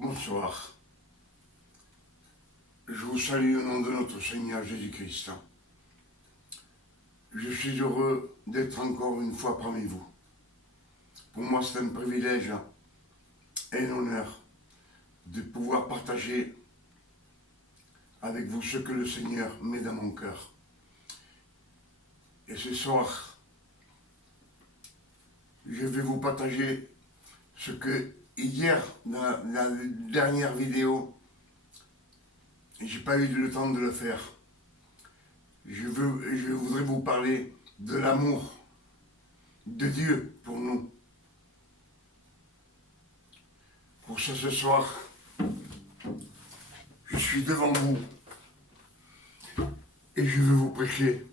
Bonsoir. Je vous salue au nom de notre Seigneur Jésus-Christ. Je suis heureux d'être encore une fois parmi vous. Pour moi, c'est un privilège et un honneur de pouvoir partager avec vous ce que le Seigneur met dans mon cœur. Et ce soir, je vais vous partager ce que hier, dans la dernière vidéo, j'ai pas eu le temps de le faire. Je voudrais vous parler de l'amour de Dieu pour nous. Pour ça, ce soir, je suis devant vous et je vais vous prêcher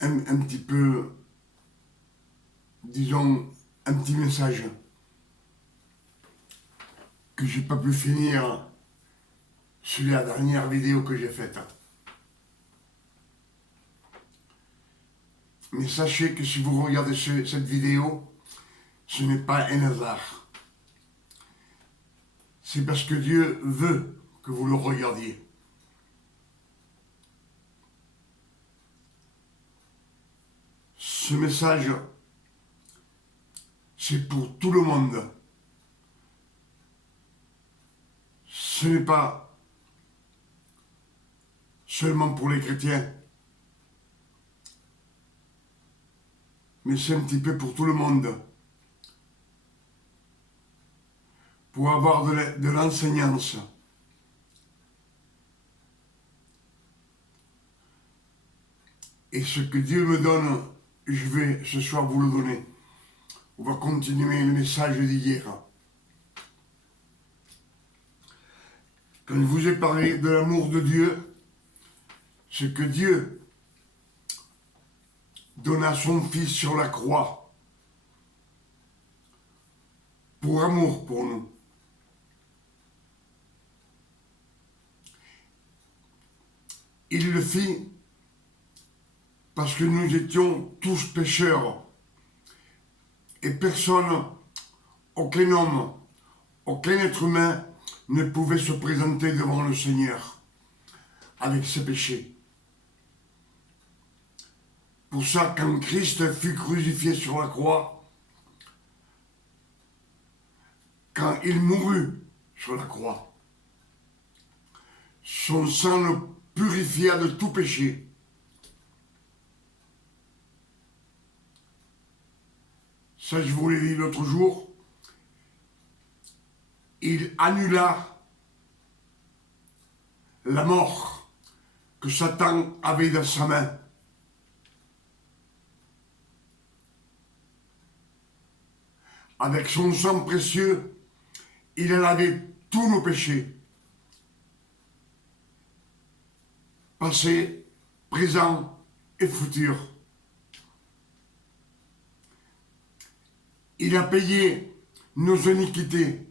un petit peu, disons, un petit message que j'ai pas pu finir sur la dernière vidéo que j'ai faite. Mais sachez que si vous regardez cette vidéo, ce n'est pas un hasard. C'est parce que Dieu veut que vous le regardiez. Ce message, c'est pour tout le monde. Ce n'est pas seulement pour les chrétiens, mais c'est un petit peu pour tout le monde. Pour avoir de l'enseignance. Et ce que Dieu me donne, je vais ce soir vous le donner. On va continuer le message d'hier. Quand je vous ai parlé de l'amour de Dieu, ce que Dieu donna son Fils sur la croix pour amour pour nous. Il le fit parce que nous étions tous pécheurs et personne, aucun homme, aucun être humain ne pouvait se présenter devant le Seigneur avec ses péchés. Pour ça, quand Christ fut crucifié sur la croix, quand il mourut sur la croix, son sang le purifia de tout péché. Ça, je vous l'ai dit l'autre jour. Il annula la mort que Satan avait dans sa main. Avec son sang précieux, il a lavé tous nos péchés. Passé, présent et futur. Il a payé nos iniquités,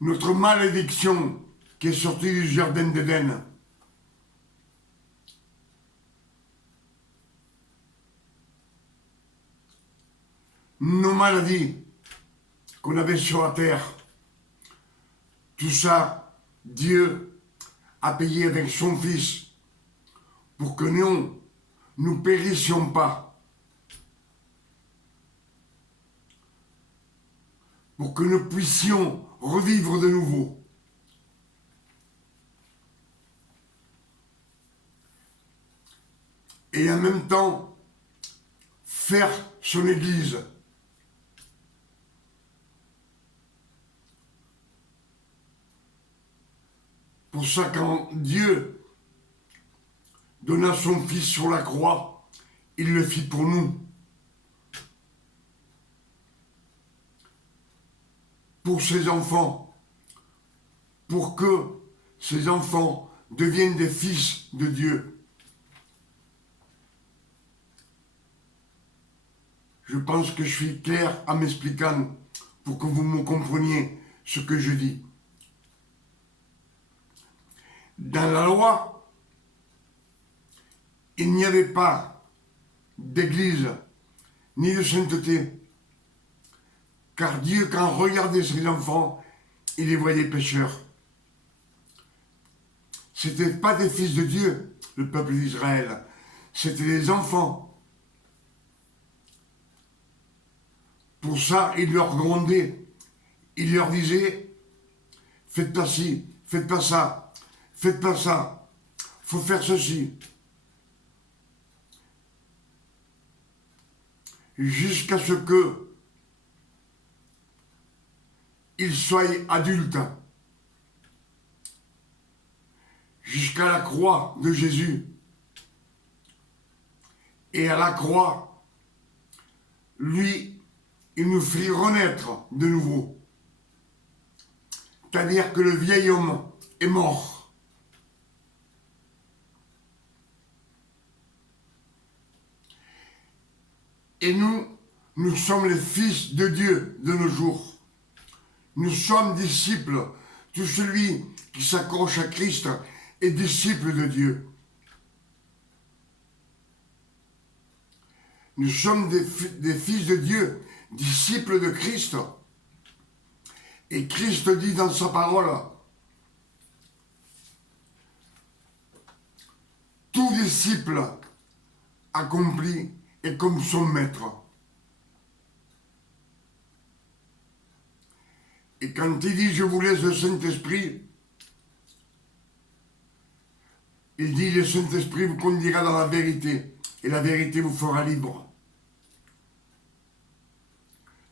notre malédiction qui est sortie du jardin d'Éden. Nos maladies qu'on avait sur la terre, tout ça, Dieu a payé avec son Fils pour que nous ne périssions pas. Pour que nous puissions revivre de nouveau. Et en même temps, faire son Église. Pour ça, quand Dieu donna son Fils sur la croix, il le fit pour nous. Pour ses enfants, pour que ses enfants deviennent des fils de Dieu. Je pense que je suis clair en m'expliquant pour que vous me compreniez ce que je dis. Dans la loi, il n'y avait pas d'église, ni de sainteté. Car Dieu, quand regardait ses enfants, il les voyait pécheurs. Ce n'étaient pas des fils de Dieu, le peuple d'Israël. C'était des enfants. Pour ça, il leur grondait. Il leur disait, faites pas ci, faites pas ça, faites pas ça, faut faire ceci. Jusqu'à ce que ils soient adultes. Jusqu'à la croix de Jésus. Et à la croix, lui, il nous fit renaître de nouveau. C'est-à-dire que le vieil homme est mort. Et nous sommes les fils de Dieu de nos jours. Nous sommes disciples. Tout celui qui s'accroche à Christ est disciple de Dieu. Nous sommes des fils de Dieu, disciples de Christ. Et Christ dit dans sa parole, tout disciple accompli est comme son maître. Et quand il dit « je vous laisse le Saint-Esprit », il dit « le Saint-Esprit vous conduira dans la vérité, et la vérité vous fera libre ».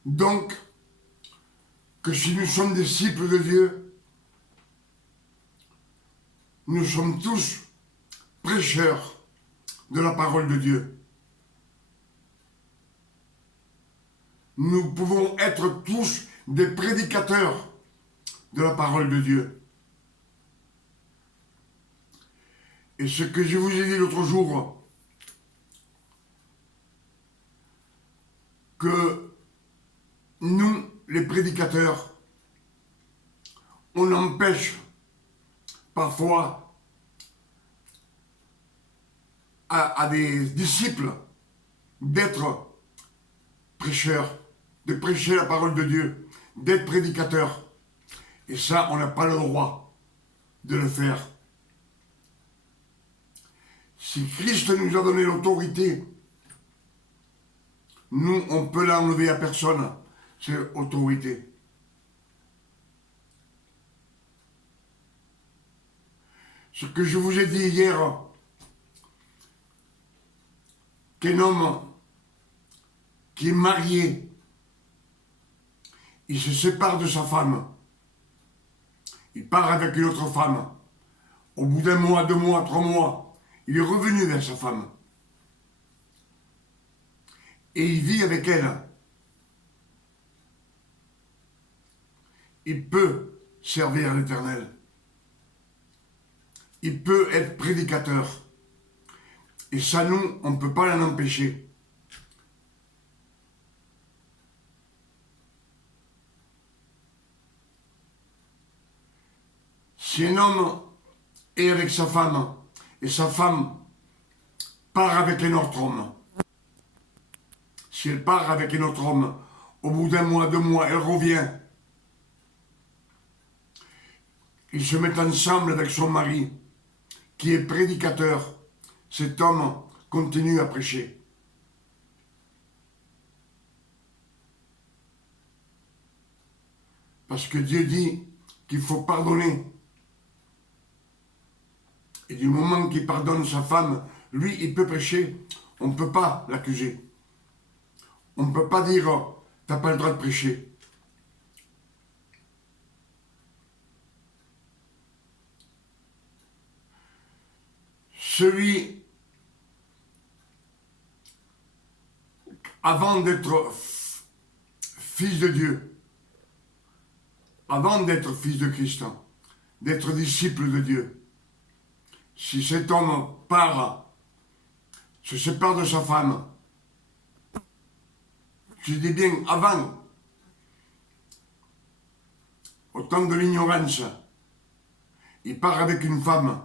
Donc, que si nous sommes disciples de Dieu, nous sommes tous prêcheurs de la parole de Dieu. Nous pouvons être tous des prédicateurs de la parole de Dieu. Et ce que je vous ai dit l'autre jour, que nous, les prédicateurs, on empêche parfois à des disciples d'être prêcheurs, de prêcher la parole de Dieu, d'être prédicateurs. Et ça, on n'a pas le droit de le faire. Si Christ nous a donné l'autorité, nous, on peut l'enlever à personne, cette autorité. Ce que je vous ai dit hier, qu'un homme qui est marié, il se sépare de sa femme, il part avec une autre femme. Au bout d'un mois, 2 mois, 3 mois, il est revenu vers sa femme. Et il vit avec elle. Il peut servir l'Éternel. Il peut être prédicateur. Et ça, nous, on ne peut pas l'en empêcher. Si un homme est avec sa femme, et sa femme part avec un autre homme, si elle part avec un autre homme, au bout d'un mois, 2 mois, elle revient, ils se mettent ensemble avec son mari, qui est prédicateur. Cet homme continue à prêcher. Parce que Dieu dit qu'il faut pardonner. Et du moment qu'il pardonne sa femme, lui, il peut prêcher. On ne peut pas l'accuser. On ne peut pas dire « t'as pas le droit de prêcher ». Celui, avant d'être fils de Dieu, avant d'être fils de Christ, d'être disciple de Dieu, si cet homme part, se sépare de sa femme, je dis bien avant, au temps de l'ignorance, il part avec une femme,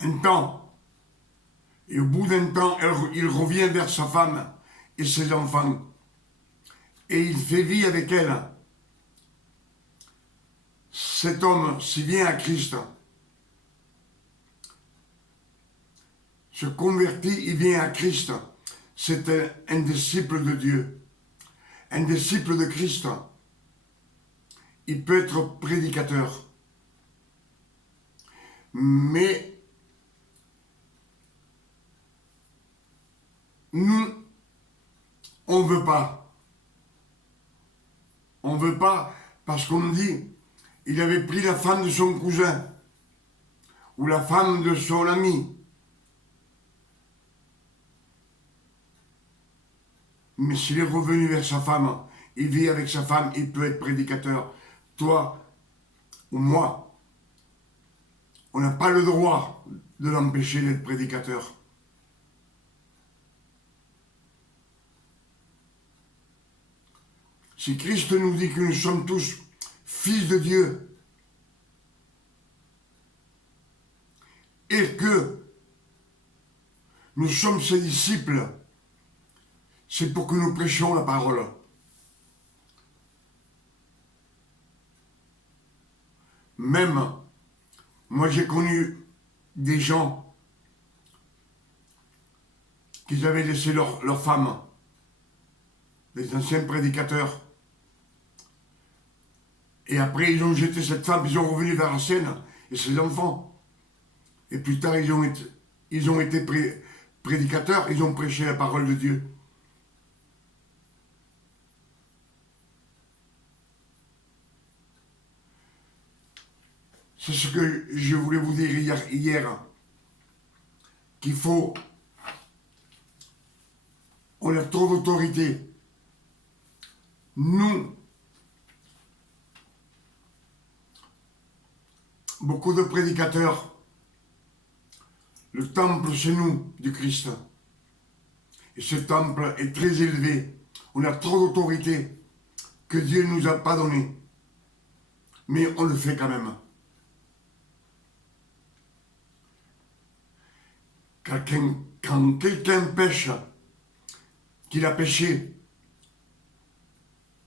un temps, Et au bout d'un temps, il revient vers sa femme et ses enfants. Et il fait vie avec elle. Cet homme, s'il vient à Christ, se convertit, il vient à Christ. C'est un disciple de Dieu. Un disciple de Christ. Il peut être prédicateur. Mais nous, on ne veut pas. On ne veut pas parce qu'on dit, il avait pris la femme de son cousin ou la femme de son ami. Mais s'il est revenu vers sa femme, il vit avec sa femme, il peut être prédicateur. Toi ou moi, on n'a pas le droit de l'empêcher d'être prédicateur. Si Christ nous dit que nous sommes tous fils de Dieu et que nous sommes ses disciples, c'est pour que nous prêchions la parole. Même, moi j'ai connu des gens qui avaient laissé leur femme, des anciens prédicateurs. Et après, ils ont jeté cette femme, ils sont revenus vers la scène et ses enfants. Et plus tard, ils ont été prédicateurs, ils ont prêché la parole de Dieu. C'est ce que je voulais vous dire hier qu'il faut... On a trop d'autorité. Nous, beaucoup de prédicateurs, le temple c'est nous du Christ. Et ce temple est très élevé. On a trop d'autorité que Dieu ne nous a pas donné. Mais on le fait quand même. Quand quelqu'un pêche, qu'il a péché,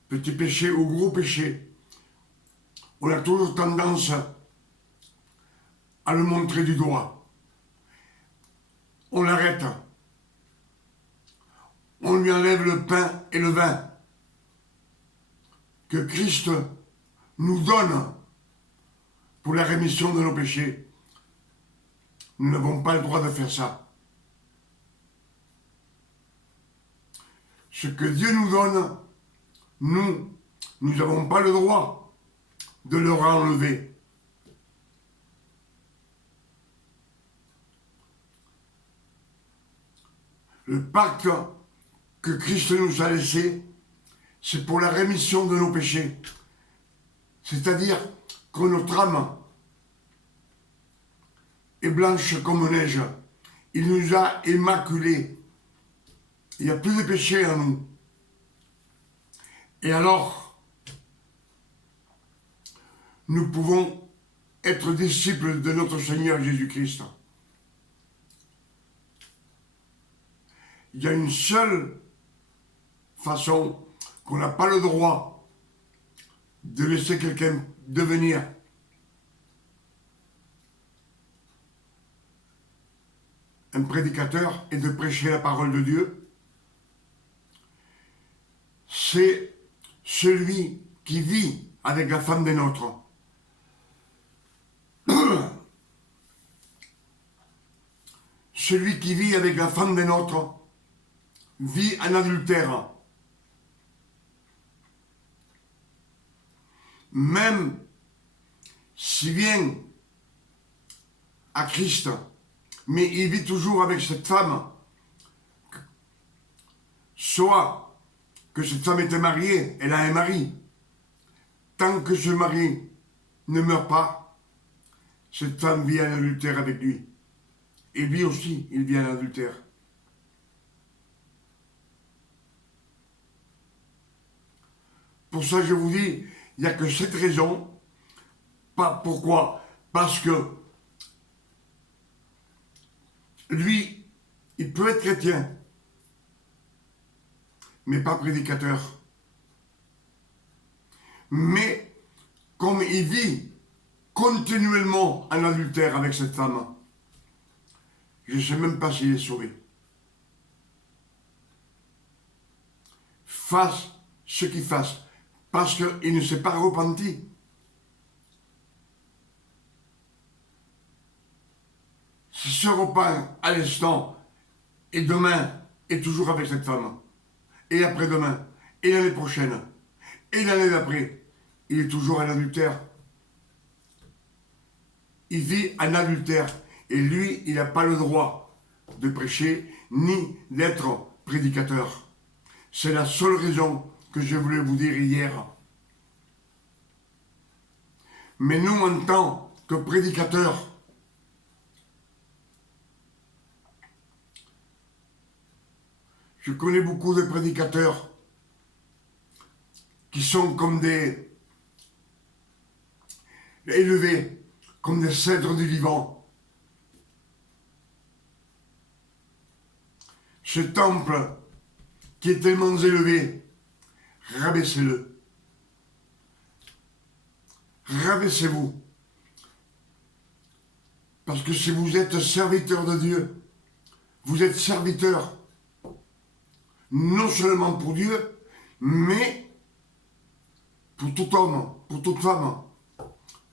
petit péché ou gros péché, on a toujours tendance à le montrer du doigt. On l'arrête. On lui enlève le pain et le vin que Christ nous donne pour la rémission de nos péchés. Nous n'avons pas le droit de faire ça. Ce que Dieu nous donne, nous n'avons pas le droit de le enlever. Le pacte que Christ nous a laissé, c'est pour la rémission de nos péchés. C'est-à-dire que notre âme est blanche comme neige. Il nous a immaculés. Il n'y a plus de péché en nous. Et alors, nous pouvons être disciples de notre Seigneur Jésus-Christ. Il y a une seule façon qu'on n'a pas le droit de laisser quelqu'un devenir un prédicateur et de prêcher la parole de Dieu. C'est celui qui vit avec la femme des nôtres. Celui qui vit avec la femme des nôtres vit en adultère. Même s'il vient à Christ, mais il vit toujours avec cette femme, soit que cette femme était mariée, elle a un mari. Tant que ce mari ne meurt pas, cette femme vit en adultère avec lui. Et lui aussi, il vit en adultère. Pour ça, je vous dis, il n'y a que cette raison. Pas pourquoi? Parce que lui, peut être chrétien, mais pas prédicateur. Mais comme il vit continuellement en adultère avec cette femme, je ne sais même pas s'il est sauvé. Fasse ce qu'il fasse, parce qu'il ne s'est pas repenti. S'il se repent à l'instant, et demain, et toujours avec cette femme, et après-demain, et l'année prochaine, et l'année d'après, il est toujours en adultère. Il vit en adultère, et lui, il n'a pas le droit de prêcher, ni d'être prédicateur. C'est la seule raison que je voulais vous dire hier. Mais nous, en tant que prédicateurs, je connais beaucoup de prédicateurs qui sont comme des élevés, comme des cèdres du vivant. Ce temple qui est tellement élevé, rabaissez-le. Rabaissez-vous. Parce que si vous êtes serviteur de Dieu, vous êtes serviteur non seulement pour Dieu, mais pour tout homme, pour toute femme,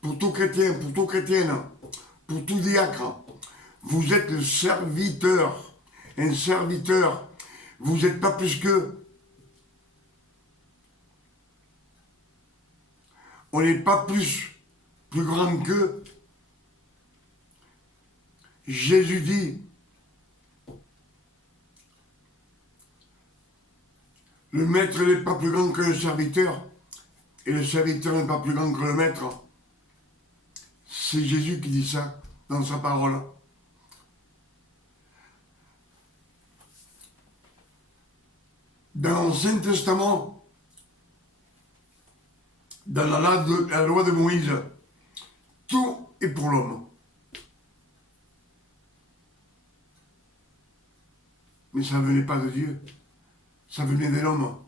pour tout chrétien, pour toute chrétienne, pour tout diacre. Vous êtes le serviteur, un serviteur. Vous n'êtes pas plus qu'eux. On n'est pas plus grand qu'eux. Jésus dit, le maître n'est pas plus grand que le serviteur, et le serviteur n'est pas plus grand que le maître. C'est Jésus qui dit ça dans sa parole. Dans l'Ancien Testament, dans la loi de Moïse, tout est pour l'homme. Mais ça ne venait pas de Dieu, ça venait de l'homme.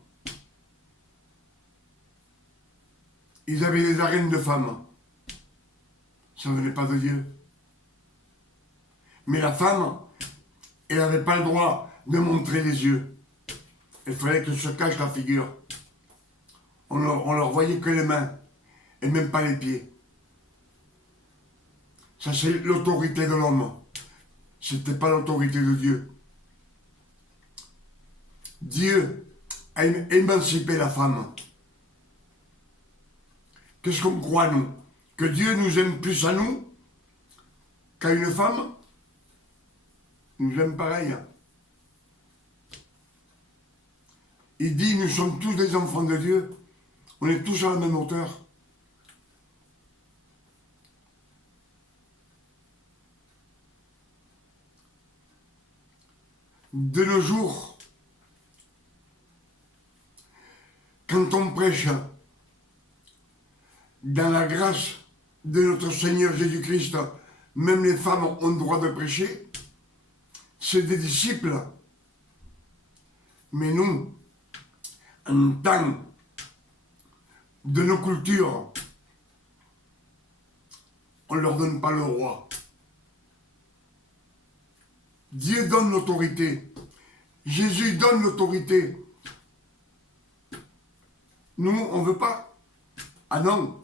Ils avaient des arènes de femmes. Ça ne venait pas de Dieu. Mais la femme, elle n'avait pas le droit de montrer les yeux. Il fallait qu'elle se cache la figure. On leur voyait que les mains, et même pas les pieds. Ça, c'est l'autorité de l'homme. C'était pas l'autorité de Dieu. Dieu a émancipé la femme. Qu'est-ce qu'on croit, nous? Que Dieu nous aime plus à nous qu'à une femme? Il nous aime pareil. Il dit, nous sommes tous des enfants de Dieu. On est tous à la même hauteur. De nos jours, quand on prêche dans la grâce de notre Seigneur Jésus-Christ, même les femmes ont le droit de prêcher, c'est des disciples. Mais nous, en temps de nos cultures, on ne leur donne pas le roi. Dieu donne l'autorité. Jésus donne l'autorité. Nous, on ne veut pas. Ah non.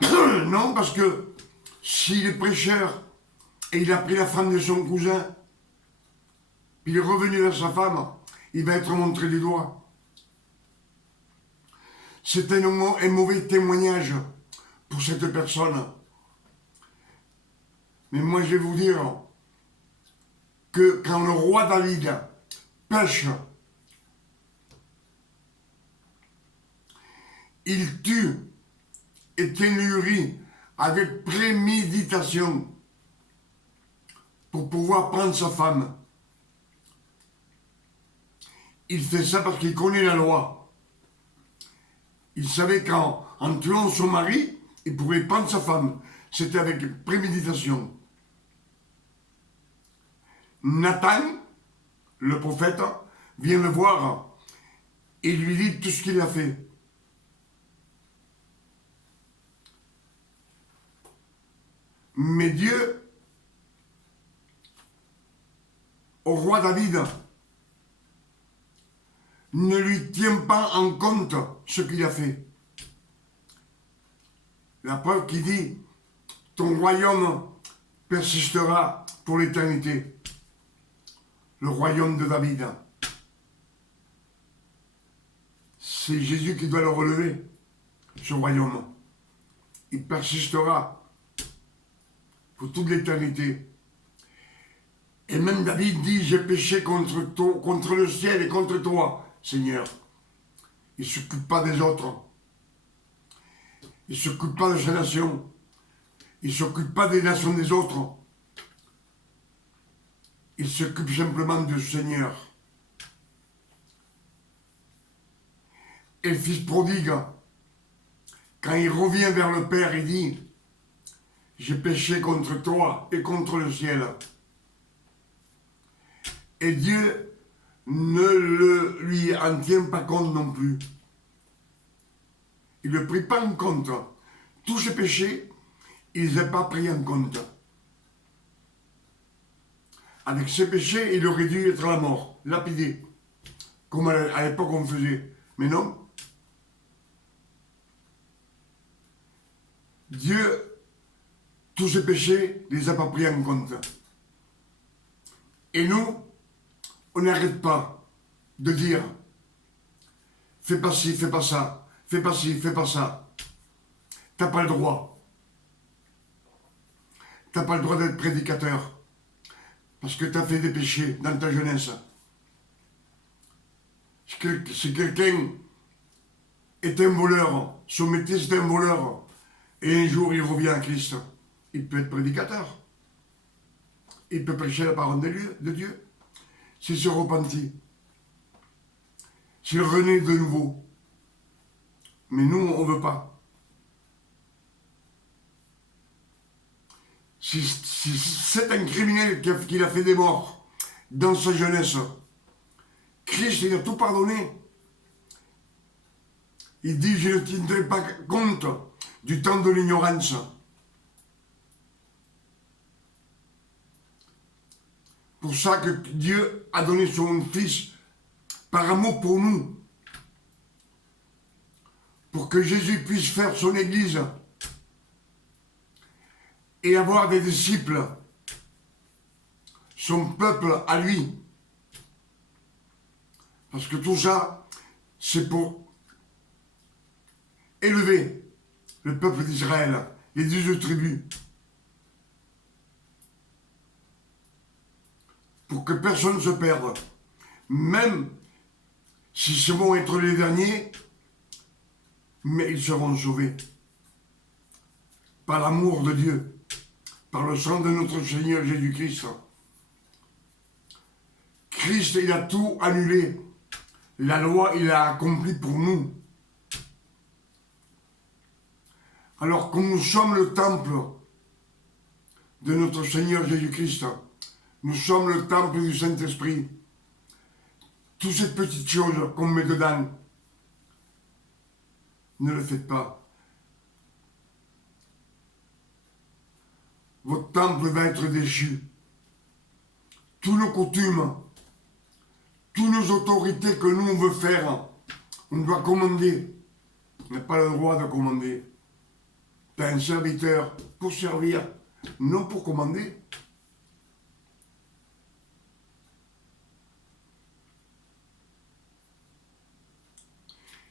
Non, parce que s'il est prêcheur et il a pris la femme de son cousin, puis il est revenu vers sa femme, il va être montré du doigt. C'est un mauvais témoignage pour cette personne. Mais moi, je vais vous dire que quand le roi David pêche, il tue Étienne Uri avec préméditation pour pouvoir prendre sa femme. Il fait ça parce qu'il connaît la loi. Il savait qu'en tuant son mari, il pourrait prendre sa femme. C'était avec préméditation. Nathan, le prophète, vient le voir et lui dit tout ce qu'il a fait. Mais Dieu, au roi David, ne lui tient pas en compte ce qu'il a fait. La preuve qui dit, ton royaume persistera pour l'éternité. Le royaume de David. C'est Jésus qui doit le relever, ce royaume. Il persistera pour toute l'éternité. Et même David dit, j'ai péché contre le ciel et contre toi, Seigneur. Il ne s'occupe pas des autres. Il ne s'occupe pas de sa nation. Il ne s'occupe pas des nations des autres. Il s'occupe simplement du Seigneur. Et le fils prodigue, quand il revient vers le Père, il dit, j'ai péché contre toi et contre le ciel. Et Dieu ne lui en tient pas compte non plus. Il ne prit pas en compte. Tous ses péchés, il ne les a pas pris en compte. Avec ses péchés, il aurait dû être à la mort, lapidé, comme à l'époque on faisait. Mais non. Dieu, tous ses péchés, ne les a pas pris en compte. Et nous, on n'arrête pas de dire, fais pas ci, fais pas ça, fais pas ci, fais pas ça. T'as pas le droit. T'as pas le droit d'être prédicateur. Parce que t'as fait des péchés dans ta jeunesse. Si quelqu'un est un voleur, son métier c'est un voleur, et un jour il revient à Christ, il peut être prédicateur. Il peut prêcher la parole de Dieu. S'il se repentit. S'il renaît de nouveau. Mais nous, on ne veut pas. Si c'est un criminel qui a fait des morts dans sa jeunesse, Christ, il a tout pardonné. Il dit, je ne tiendrai pas compte du temps de l'ignorance. Pour ça que Dieu a donné son Fils par amour pour nous. Pour que Jésus puisse faire son Église et avoir des disciples, son peuple à lui. Parce que tout ça, c'est pour élever le peuple d'Israël, les 12 tribus. Pour que personne ne se perde. Même si ce vont être les derniers, mais ils seront sauvés. Par l'amour de Dieu. Par le sang de notre Seigneur Jésus-Christ. Christ, il a tout annulé. La loi, il l'a accomplie pour nous. Alors que nous sommes le temple de notre Seigneur Jésus-Christ, nous sommes le temple du Saint-Esprit. Toutes ces petites choses qu'on met dedans, ne le faites pas. Votre temple va être déchu. Tous nos coutumes, toutes nos autorités que nous on veut faire, on doit commander. On n'a pas le droit de commander. Tu as un serviteur pour servir, non pour commander.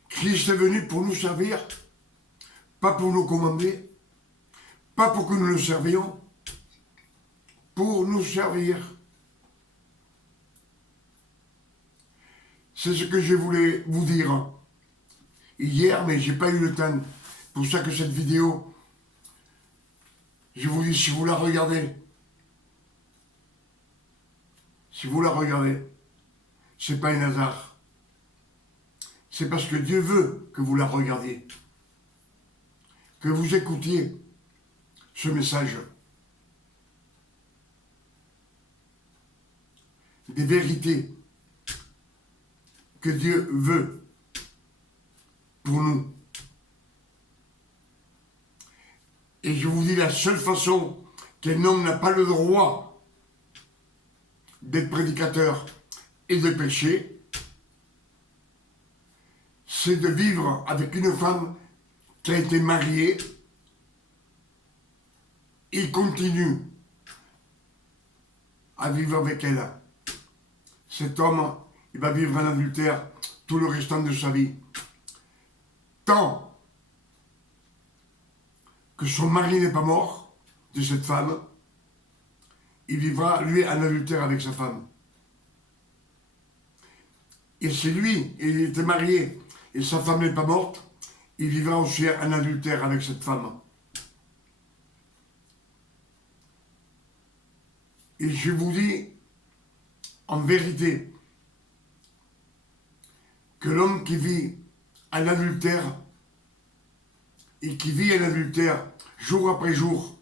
Christ est venu pour nous servir, pas pour nous commander, pas pour que nous le servions, pour nous servir. C'est ce que je voulais vous dire hier, mais j'ai pas eu le temps. Pour ça que cette vidéo, je vous dis, si vous la regardez, c'est pas un hasard. C'est parce que Dieu veut que vous la regardiez, que vous écoutiez ce message. des vérités que Dieu veut pour nous. Et je vous dis, la seule façon qu'un homme n'a pas le droit d'être prédicateur et de pécher, c'est de vivre avec une femme qui a été mariée. Il continue à vivre avec elle. Cet homme, il va vivre en adultère tout le restant de sa vie. Tant que son mari n'est pas mort de cette femme, il vivra, lui, en adultère avec sa femme. Et si lui, il était marié et sa femme n'est pas morte, il vivra aussi en adultère avec cette femme. Et je vous dis, en vérité, que l'homme qui vit en adultère et qui vit en adultère jour après jour,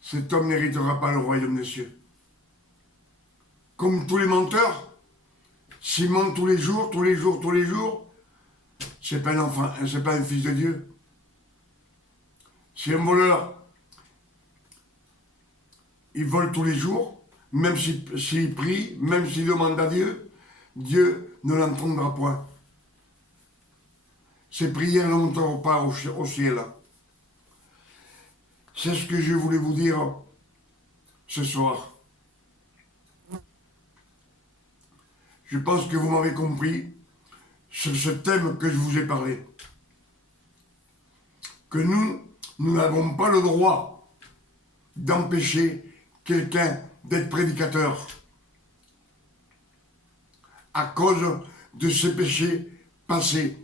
cet homme n'héritera pas le royaume des cieux. Comme tous les menteurs, s'ils mentent tous les jours, c'est pas un enfant, c'est pas un fils de Dieu. Si un voleur, il vole tous les jours, même s'il prie, même s'il demande à Dieu, Dieu ne l'entendra point. Ses prières ne monteront pas au ciel. C'est ce que je voulais vous dire ce soir. Je pense que vous m'avez compris sur ce thème que je vous ai parlé. Que nous n'avons pas le droit d'empêcher quelqu'un d'être prédicateur à cause de ses péchés passés.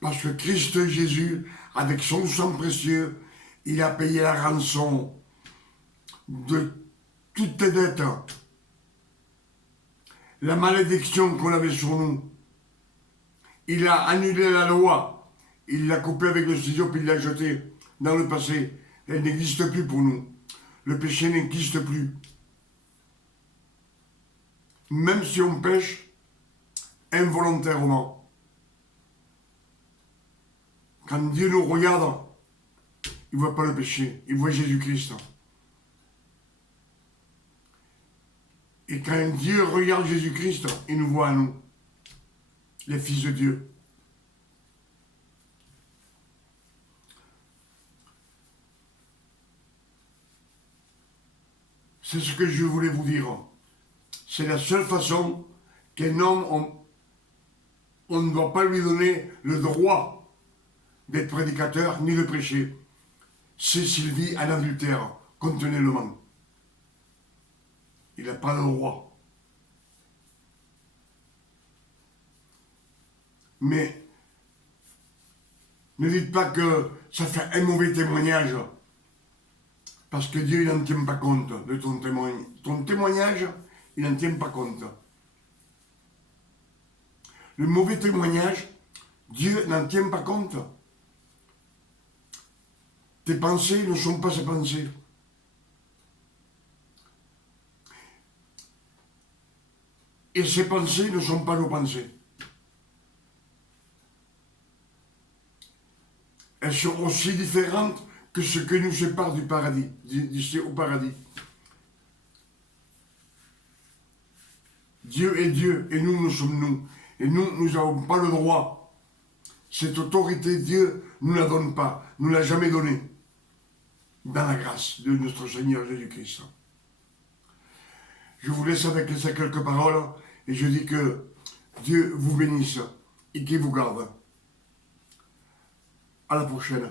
Parce que Christ Jésus, avec son sang précieux, il a payé la rançon de toutes tes dettes. La malédiction qu'on avait sur nous. Il a annulé la loi. Il l'a coupée avec le ciseau puis il l'a jetée dans le passé. Elle n'existe plus pour nous. Le péché n'existe plus. Même si on pêche involontairement. Quand Dieu nous regarde, il ne voit pas le péché, il voit Jésus-Christ. Et quand Dieu regarde Jésus-Christ, il nous voit à nous, les fils de Dieu. C'est ce que je voulais vous dire. C'est la seule façon qu'un homme, on ne doit pas lui donner le droit d'être prédicateur ni de prêcher. C'est s'il vit en adultère, continuellement. Il n'a pas le droit. Mais ne dites pas que ça fait un mauvais témoignage, parce que Dieu n'en tient pas compte de ton témoignage. Ton témoignage, il n'en tient pas compte. Le mauvais témoignage, Dieu n'en tient pas compte. Tes pensées ne sont pas ses pensées. Et ses pensées ne sont pas nos pensées. Elles sont aussi différentes que ce que nous sépare du paradis, d'ici au paradis. Dieu est Dieu et nous sommes nous. Et nous n'avons pas le droit. Cette autorité, Dieu ne nous la donne pas, ne nous l'a jamais donnée. Dans la grâce de notre Seigneur Jésus-Christ. Je vous laisse avec ces quelques paroles et je dis que Dieu vous bénisse et qu'il vous garde. À la prochaine.